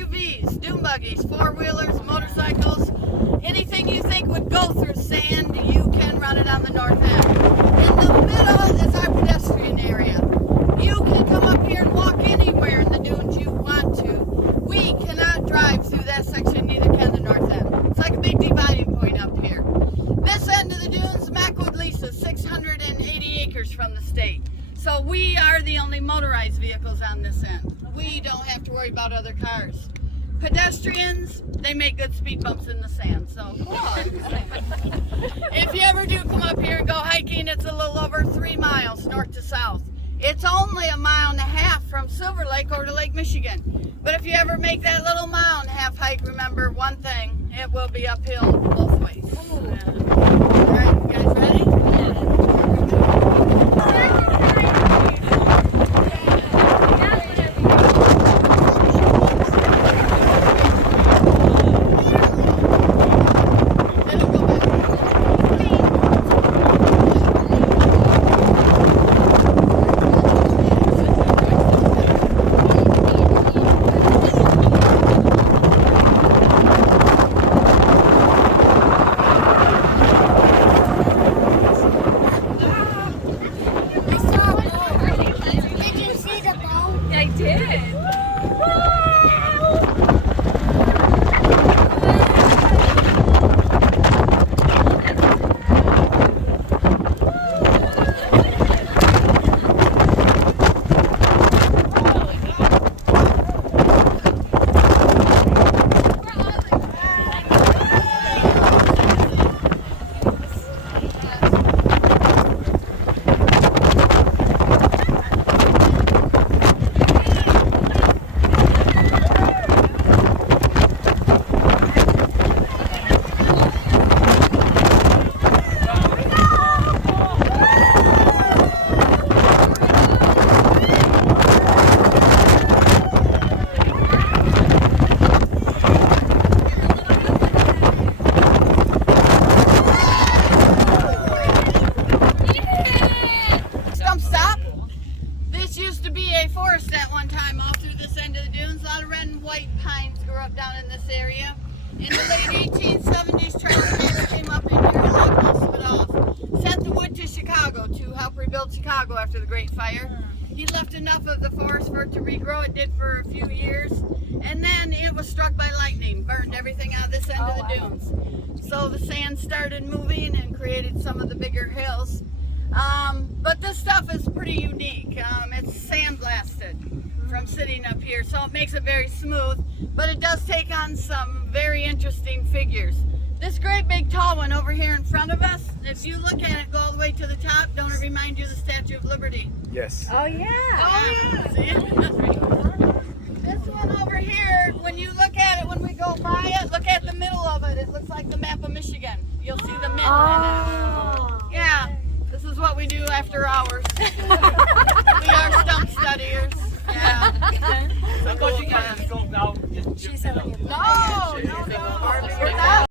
SUVs, dune buggies, four-wheelers, motorcycles, anything you think would go through sand, you can run it on the north end. In the middle is our pedestrian area. You can come up here and walk anywhere in the dunes you want to. We cannot drive through that section, neither can the north end. It's like a big dividing point up here. This end of the dunes, Macwood leases 680 acres from the state. So we are the only motorized vehicles on this end. We don't have to worry about other cars. Pedestrians, they make good speed bumps in the sand, so if you ever do come up here and go hiking, it's a little over 3 miles north to south. It's only 1.5 miles from Silver Lake over to Lake Michigan. But if you ever make that little 1.5 mile hike, remember one thing, it will be uphill both ways. All right, you guys ready? I did. Forest at one time all through this end of the dunes. A lot of red and white pines grew up down in this area. In the late 1870s, Charles came up in here and lopped most of it off. Sent the wood to Chicago to help rebuild Chicago after the Great Fire. He left enough of the forest for it to regrow. It did for a few years. And then it was struck by lightning, burned everything out of this end of the dunes. So the sand started moving and created some of the bigger hills. But this stuff is pretty unique. It's sandblasted from sitting up here, so it makes it very smooth, but it does take on some very interesting figures. This great big tall one over here in front of us, if you look at it go all the way to the top, don't it remind you of the Statue of Liberty? Yes. Oh yeah. Oh yeah. See? This one over here, when you look at it, when we go by it, look at the middle of it. It looks like the map of Michigan. You'll see the mint in it. Yeah. This is what we do after hours. We are stump studiers. Yeah. I thought you guys scoped out. She's having a No, no, no. We're not.